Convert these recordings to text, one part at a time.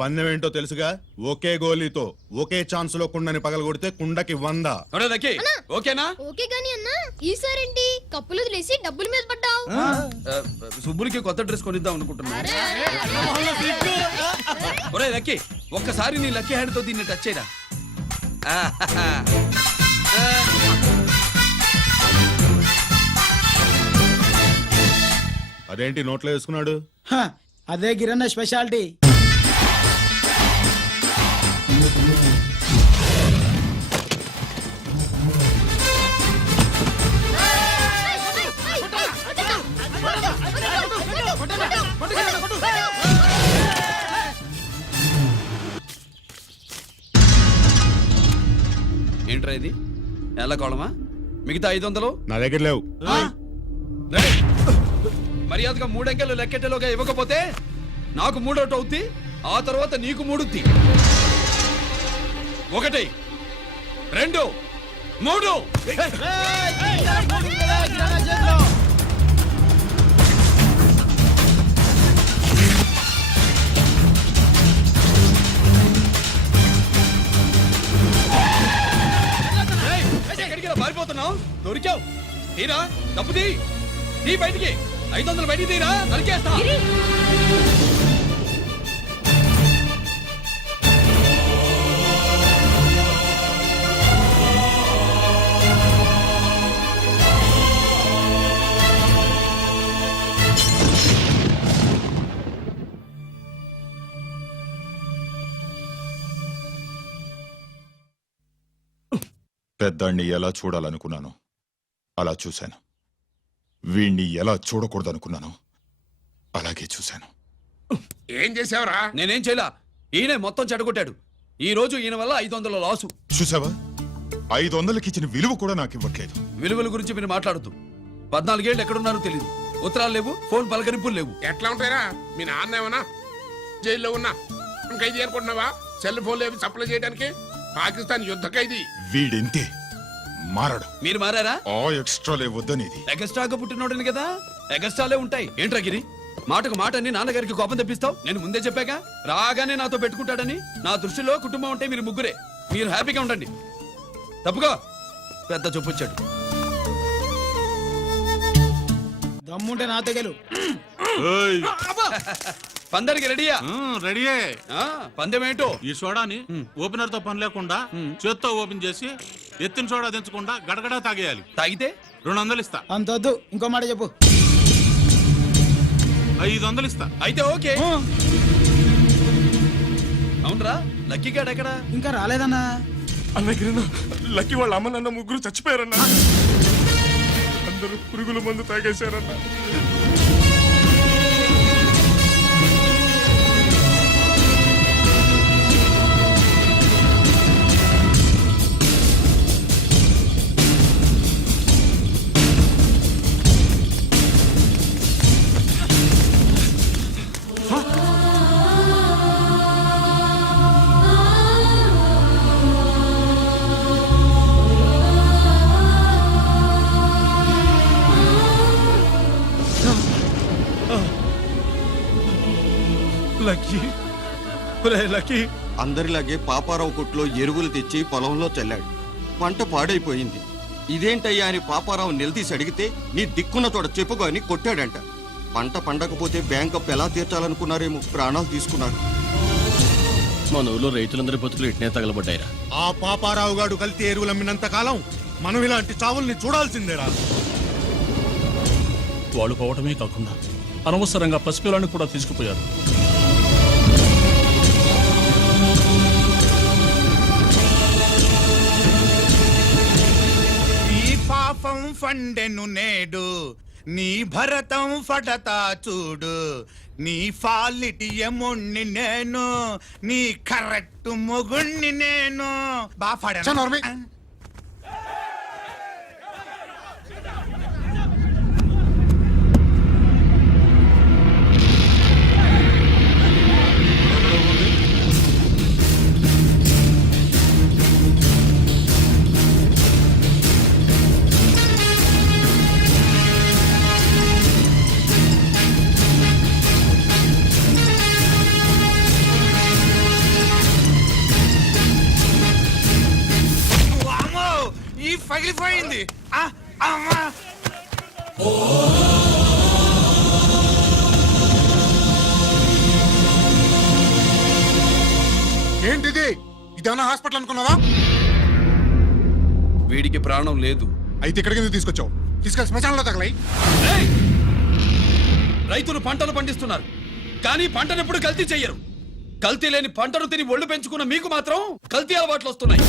పందెం ఏంటో తెలుసుగా? ఒకే గోలీతో ఒకే ఛాన్స్ లో కుండని పగలగొడితే కుండకి 100. ఓకేనా? ఓకే గాని అన్నా ఈసారేంటి కప్పులు వదిలేసి డబ్బుల మీద పడ్డావు? సుబ్బులకి కొత్త డ్రెస్ కొనిద్దాం అనుకుంటున్నా. ఒరే లక్కీ, ఒక్కసారి నీ లక్కీ హ్యాండ్ తో దీన్ని టచ్ చేయరా. అదేంటి నోట్లో వేసుకున్నాడు? అదే గిరన్న స్పెషాలిటీ. ఏంట్రా ఇది? ఎలా కోళమా? మిగతా 500 నా దగ్గర లేవు. మర్యాదగా 3 అంకెలు లెక్కెట్టలోగా ఇవ్వకపోతే నాకు 3 అవుద్ది, ఆ తర్వాత నీకు 3. 1 2 3. ఎక్కడికి పారిపోతున్నావు? దొరికావు. తీరా తప్పు తీ బయటికి. 500 బయటికి తీరా, నరికేస్తా. పెద్దాన్ని ఎలా చూడాలనుకున్నాను అలా చూశాను. వీణ్ణి ఎలా చూడకూడదనుకున్నాను అలాగే చూశాను. ఏం చేసావురా? నేనేం చేయలా, ఈయనే మొత్తం చెడగొట్టాడు. ఈ రోజు ఈయన వల్ల 500 లాసు. చూసావా, 500కి ఇచ్చిన విలువ కూడా నాకు ఇవ్వట్లేదు. విలువల గురించి మీరు మాట్లాడుతూ 14 ఏళ్ళు ఎక్కడున్నారో తెలియదు. ఉత్తరాలు లేవు, ఫోన్ పలకరింపులు లేవు. ఎట్లా ఉంటారా? మీ నాన్న ఏమన్నా జైల్లో ఉన్నా ఖైదీ అనుకుంటున్నావా? సెల్ ఫోన్ లేవు సప్లై చేయడానికి. పాకిస్తాన్ యుద్ధ ఖైదీ. వీడింతే మారడు. మీరు మారారా? ఆ ఎక్స్ట్రాలే వద్దనేది. ఎగస్ట్రాగా పుట్టినోడని కదా, ఎగస్ట్రాలే ఉంటాయి. ఏంట్రా గిరి, మాటకు మాట అని నాన్నగారికి కోపం తెప్పిస్తావు? నేను ముందే చెప్పాగా రాగానే నాతో పెట్టుకుంటాడని. నా దృష్టిలో కుటుంబం అంటే మీరు ముగ్గురే. మీరు హ్యాపీగా ఉండండి. తప్పుకో, పెద్ద చూపొచ్చాడు. దమ్ముంటే నా తెగలు. పందానికి రెడీయా? రెడీయే. పందెం ఏంటో? ఈ సోడాని ఓపెనర్ తో పని లేకుండా చేత్తో ఓపెన్ చేసి ఎత్తిన సోడా దించకుండా గడగడా తాగేయాలి. తాగితే 200 ఇస్తా. అంతొద్దు, ఇంకో మాట చెప్పు. 500 ఇస్తా. అయితే ఓకే. అవునరా, లక్కీ గాడు ఎక్కడా? ఇంకా రాలేదన్నా. అన్నగిరిన లక్కీ వాళ్ళ అమ్మ నాన్న ముగ్గురు చచ్చిపోయారన్నా. అందరూ పురుగుల మందు తాగేశారన్నా. అందరిలాగే పాపారావు కొట్లో ఎరువులు తెచ్చి పొలంలో చల్లాడు. పంట పాడైపోయింది. ఇదేంటయ్యా అని పాపారావు నిలదీసి అడిగితే నీ దిక్కున్న చోట చెప్పుకో అని కొట్టాడంట. పంట పండకపోతే బ్యాంక్ అప్పు ఎలా తీర్చాలనుకున్నారేమో ప్రాణాలు తీసుకున్నారు. మన ఊళ్ళో రైతులందరి బతుకులు ఇట్నే తగలబడ్డాయిరా. ఆ పాపారావు గాడు కల్తీ ఎరువులు అమ్మినంత కాలం మనం ఇలాంటి చావుల్ని చూడాల్సిందేరా. వాళ్ళు పోవటమే కాకుండా అనవసరంగా పసిపిల్లని కూడా తీసుకుపోయారు. పాపం ఫండెను నేడు నీ భరతం ఫటతా చూడు. నీ ఫాలిటి ఎముణ్ణి నేను, నీ కరెక్ట్ మొగుణ్ణి నేను. బాగా పగిలిపోయింది ఆ, అమ్మా. ఏంటిది ఇదేమన్నా హాస్పిటల్ అనుకున్నావా? వీడికి ప్రాణం లేదు. అయితే ఇక్కడికి ఎందుకు తీసుకొచ్చావు? తీసుకెళ్ళి శ్మశానంలో తగలై. ఏయ్! రైతులు పంటలు పండిస్తున్నారు కానీ పంటను ఎప్పుడు కల్తీ చెయ్యరు. కల్తీ లేని పంటను తిని ఒళ్ళు పెంచుకున్న మీకు మాత్రం కల్తీ అలవాట్లు వస్తున్నాయి.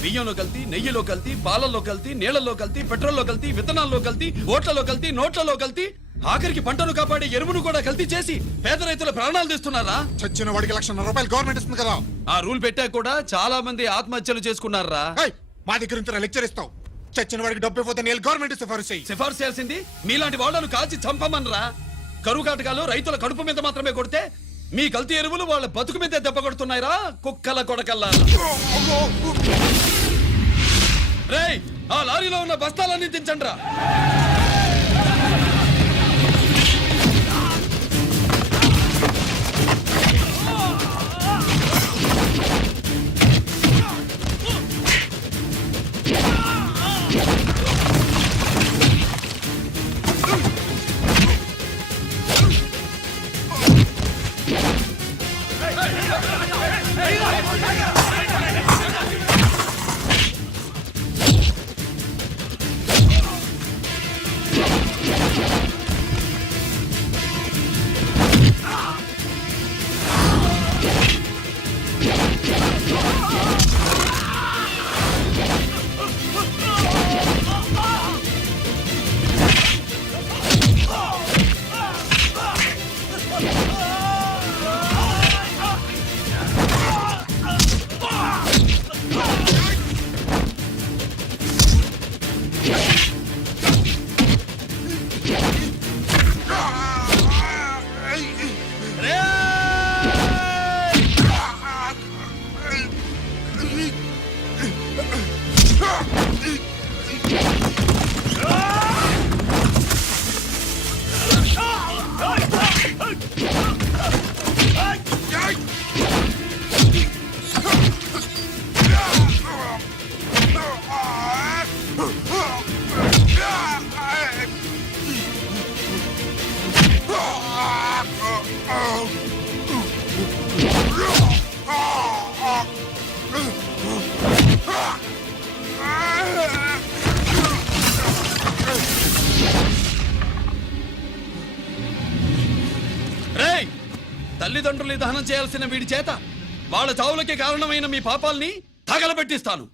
బియ్యంలో కల్తీ, నెయ్యిలో కల్తీ, పాలల్లో కల్తీ, నీళ్లలో కల్తీ, పెట్రోల్లో కల్తీ, విత్తనాల్లో కల్తీ, ఓట్లలో కల్తీ, నోట్లలో కల్తీ, ఆఖరికి పంటను కాపాడే ఎరువును కూడా కల్తీ చేసి పేద రైతుల ప్రాణాలు తీస్తున్నారా? చచ్చిన వాడికి ₹1,00,000 గవర్నమెంట్ ఇస్తుంది కదా. ఆ రూల్ పెట్టాక కూడా చాలా మంది ఆత్మహత్యలు చేసుకున్నారా? ఏయ్, మా దగ్గర ఇంత లెక్చర్ ఇస్తావు. చచ్చిన వాడికి డబ్బు ఇవ్వతే నేను గవర్నమెంట్ సిఫారసు చెయ్యి. సిఫార్సు చేయాల్సింది మీలాంటి వాళ్ళను కాల్చి చంపమనరా? కరువు కాటకాలు రైతుల కడుపు మీద మాత్రమే కొడితే మీ కల్తీ ఎరువులు వాళ్ళ బతుకు మీద దెబ్బ కొడుతున్నాయిరా కుక్కల కొడకల్లా. రేయ్, ఆ లారీలో ఉన్న బస్తాలన్నీ దించండ్రా. రేయ్, తల్లిదండ్రులు దహనం చేయాల్సిన వీడి చేత వాళ్ళ చావులకి కారణమైన మీ పాపాల్ని తగలబెట్టిస్తాను.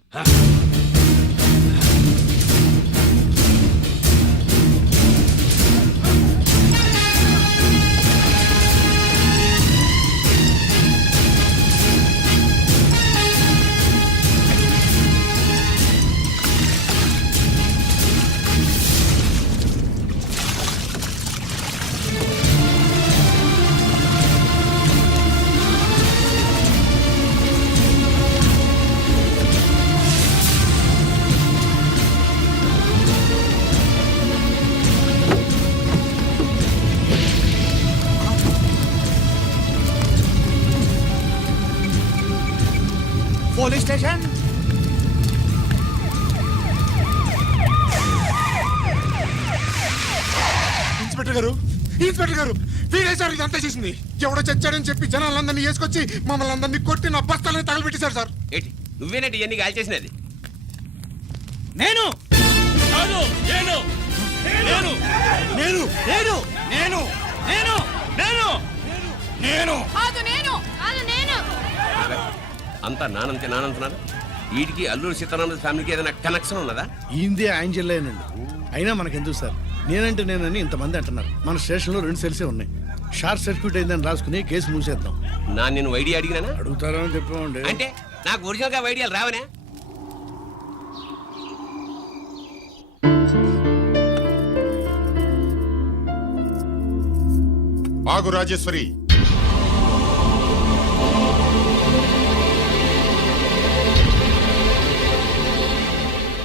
Police station. ఇన్స్పెక్టర్ గారు, ఇన్స్పెక్టర్ గారు, వీడేసారు ఇదంతా చేసింది. ఎవడో చచ్చాడని చెప్పి జనాలందరినీ వేసుకొచ్చి మమ్మల్ని అందరినీ కొట్టి నా బస్తాలని తగలబెట్టేశారు సార్. ఏంటి నువ్వేనండి ఇవన్నీ గాలి చేసినది? నేను కాదు, నేను నేను నేను నేను నేను నేను నేను నేను కాదు నేను కాదు నేను అంతా నానంతే నానంటున్నారు. వీటికి అల్లూరి సీతారామరాజు ఫ్యామిలీకి ఏదైనా కనెక్షన్ ఉన్నదా? ఈందే యాంజల్లేనండి. అయినా మనకెందుకు సార్, నేనంటే నేనని ఇంతమంది అంటున్నారు. మన స్టేషన్లో 2 సెల్సే ఉన్నాయి. షార్ట్ సర్క్యూట్ అయిందని రాసుకుని కేసు మూసేద్దాం. నేను ఐడియా అడిగినానా? అడుగుతారని చెప్పామండి. అంటే నాకు ఒరిజినల్ గా ఐడియాలు రావనే? ఆగు రాజేశ్వరి.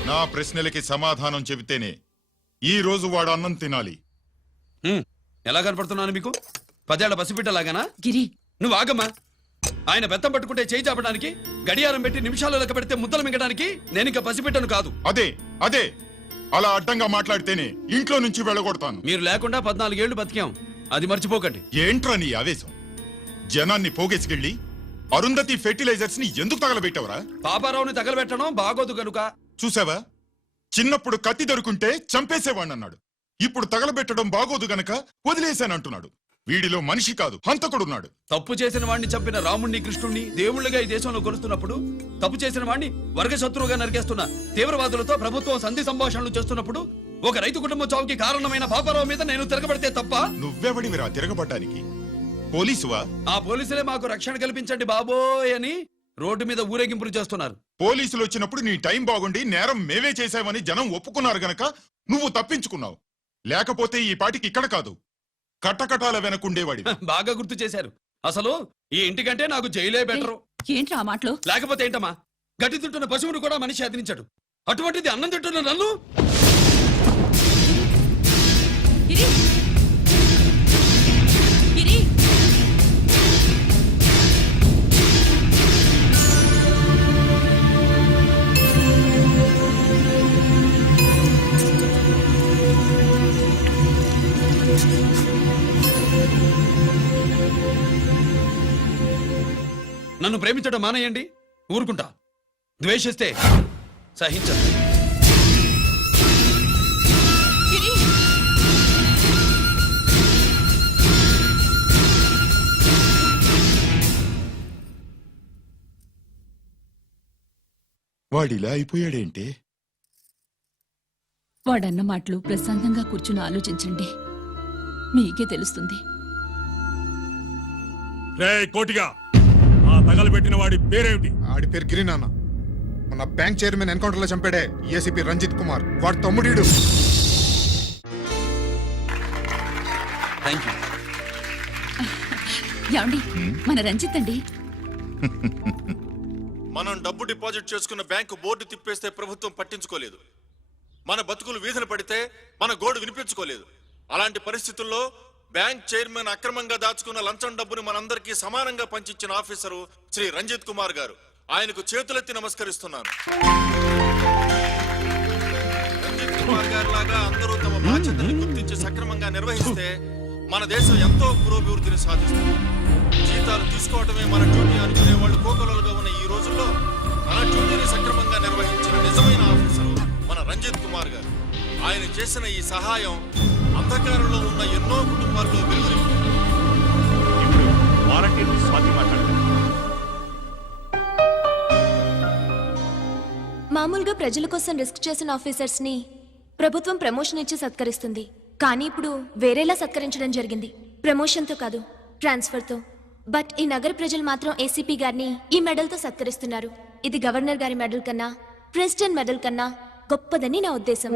నా ప్రశ్నలకి సమాధానం చెబితేనే ఈ రోజు వాడు అన్నం తినాలి. ఎలా కనపడుతున్నాను మీకు? 10 ఏళ్ల పసిబిడ్డలాగానా? గిరి నువ్వు ఆగమ్మా. ఆయన బెత్తం పట్టుకుంటే చేయి చాపడానికి, గడియారం పెట్టి నిమిషాలు లెక్క పెడితే ముద్దలు మింగడానికి నేను ఇంకా పసిబిడ్డను కాదు. అదే అదే అలా అడ్డంగా మాట్లాడితేనే ఇంట్లో నుంచి వెళ్ళగొడతాను. మీరు లేకుండా 14 ఏళ్లు బతికాం, అది మర్చిపోకండి. ఏంట్రా నీ ఆవేశం? జనాన్ని పోగేసుకెళ్ళి అరుంధతి ఫెర్టిలైజర్స్ ని ఎందుకు తగలబెట్టావరా? పాపారావుని తగలబెట్టడం బాగోదు గనుక. చూసావా, చిన్నప్పుడు కత్తి దొరుకుంటే చంపేసేవాణ్ణన్నాడు. ఇప్పుడు తగలబెట్టడం బాగోదు గనక వదిలేశానంటున్నాడు. వీడిలో మనిషి కాదు, హంతకుడున్నాడు. తప్పు చేసిన వాడిని చంపిన రాముణ్ణి కృష్ణుణ్ణి దేవుళ్ళుగా ఈ దేశంలో కొలుస్తున్నప్పుడు, తప్పు చేసిన వాడిని వర్గ శత్రువుగా నరికేస్తున్న తీవ్రవాదులతో ప్రభుత్వం సంధి సంభాషణలు చేస్తున్నప్పుడు, ఒక రైతు కుటుంబ చావుకి కారణమైన పాపారావు మీద నేను తిరగబడితే తప్ప? నువ్వెవడివిరా తిరగబడ్డానికి? పోలీసువా? ఆ పోలీసులే మాకు రక్షణ కల్పించండి బాబోయ్ అని రోడ్డు మీద ఊరేగింపులు చేస్తున్నారు. పోలీసులు వచ్చినప్పుడు నీ టైం బాగుండి నేరం మేమే చేశామని జనం ఒప్పుకున్నారు గనక నువ్వు తప్పించుకున్నావు. లేకపోతే ఈ పాటికి ఇక్కడ కాదు, కటకటాల వెనకుండేవాడి. బాగా గుర్తు చేశారు. అసలు ఈ ఇంటికంటే నాకు జైలే బెటరు. ఏంట్రా ఆ మాటలు? లేకపోతే ఏంటమ్మా, గడ్డి తింటున్న పశువును కూడా మనిషి అదిరించాడు, అటువంటిది అన్నం తింటున్న నన్ను? నన్ను ప్రేమించడం మానేయండి, ఊరుకుంటా. ద్వేషిస్తే సహించండి. వాడిలా అయిపోయాడేంటి? వాడన్న మాటలు ప్రశాంతంగా కూర్చుని ఆలోచించండి, మీకే తెలుస్తుంది. రే కోటిగా, ఆ తగలబెట్టిన వాడి పేరేమిటి? ఆడి పేరు గిరి నాన్న. మన బ్యాంక్ చైర్మన్ ఎన్కౌంటర్ లో చంపాడే ఏసీపీ రంజిత్ కుమార్, వాడి తమ్ముడీడు. Thank you. ఏమండి, మన రంజిత్ అండి. మనం డబ్బు డిపాజిట్ చేసుకున్న బ్యాంకు బోర్డు తిప్పేస్తే ప్రభుత్వం పట్టించుకోలేదు. మన బతుకులు వీధులు పడితే మన గోడు వినిపించుకోలేదు. అలాంటి పరిస్థితుల్లో బ్యాంక్ చైర్మన్ అక్రమంగా దాచుకున్న లంచం డబ్బుని మనందరికీ సమానంగా పంచిచ్చిన ఆఫీసరు శ్రీ రంజిత్ కుమార్ గారు. ఆయనకు చేతులెత్తి నమస్కరిస్తున్నాను. రంజిత్ కుమార్ గారి లాగా అందరూ తమ బాధ్యతని గుర్తించి సక్రమంగా నిర్వహిస్తే మన దేశం ఎంతో పురోభివృద్ధిని సాధిస్తుంది. జీతాలు తీసుకోవటమే మన డ్యూటీ అనుకునే వాళ్ళు కోకొలలుగా ఉన్న ఈ రోజుల్లో మన డ్యూటీని సక్రమంగా నిర్వహించిన నిజమైన ఆఫీసరు మన రంజిత్ కుమార్ గారు. ఆయన చేసిన ఈ సహాయం అంధకారంలో ఉన్న ఎన్నో కుటుంబాల్లో వెలుగుని. మామూలుగా ప్రజల కోసం రిస్క్ చేసిన ఆఫీసర్స్ ని ప్రభుత్వం ప్రమోషన్ ఇచ్చి సత్కరిస్తుంది. కానీ ఇప్పుడు వేరేలా సత్కరించడం జరిగింది. ప్రమోషన్తో కాదు, ట్రాన్స్ఫర్తో. బట్ ఈ నగర ప్రజలు మాత్రం ఏసీపీ గారిని ఈ మెడల్తో సత్కరిస్తున్నారు. ఇది గవర్నర్ గారి మెడల్ కన్నా, ప్రెసిడెంట్ మెడల్ కన్నా గొప్పదని నా ఉద్దేశం.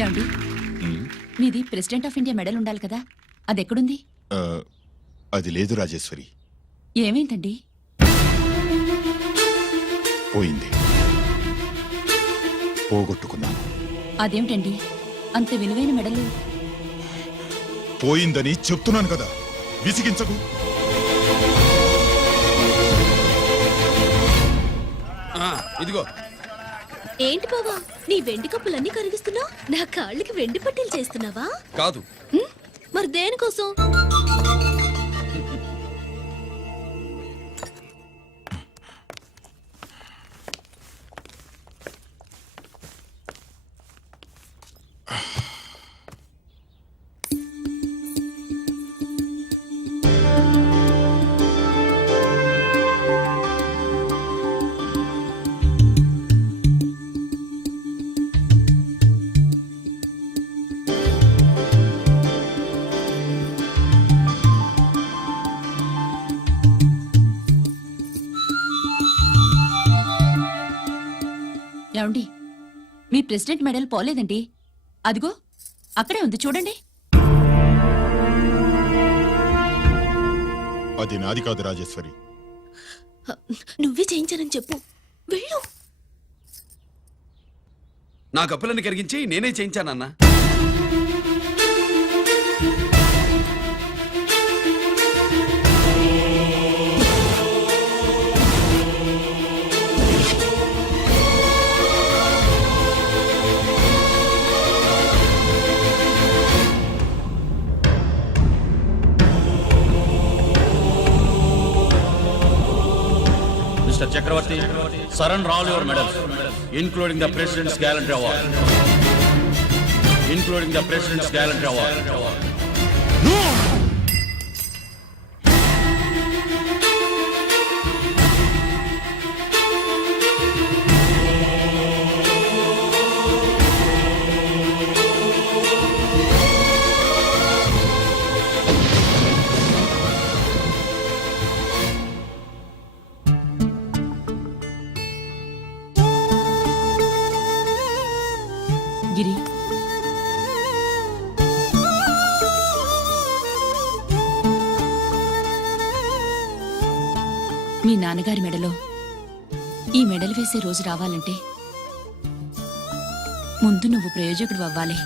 ఏమండి, మీది ప్రెసిడెంట్ ఆఫ్ ఇండియా మెడల్ ఉండాలి కదా, అది ఎక్కడుంది? అది లేదు రాజేశ్వరి. ఏమైందండి? పోయింది, పోగొట్టుకున్నాను. అదేమిటండి అంత విలువైన మెడలు? పోయిందని చెప్తున్నాను కదా, విసిగించకు. ఇదిగో. ఏంటి బావా, నీ వెండి కప్పులన్నీ కరిగిస్తున్నావు? నా కాళ్ళకి వెండి పట్టీలు చేస్తున్నావా? కాదు. మరి దేనికోసం? ఏమండి, మీ ప్రెసిడెంట్ మెడల్ పోలేదండి, అదిగో అక్కడే ఉంది చూడండి. అది నాది కాదు రాజేశ్వరి. నువ్వే చేయించానని చెప్పు, వెళ్ళు. నా కప్పులను కరిగించి నేనే చేయించానన్నా. Chakravarthy surrender all your medals including the president's gallantry award Giri మీ నాన్నగారి మెడలో ఈ మెడలు వేసే రోజు రావాలంటే ముందు నువ్వు ప్రయోజకుడు అవ్వాలి.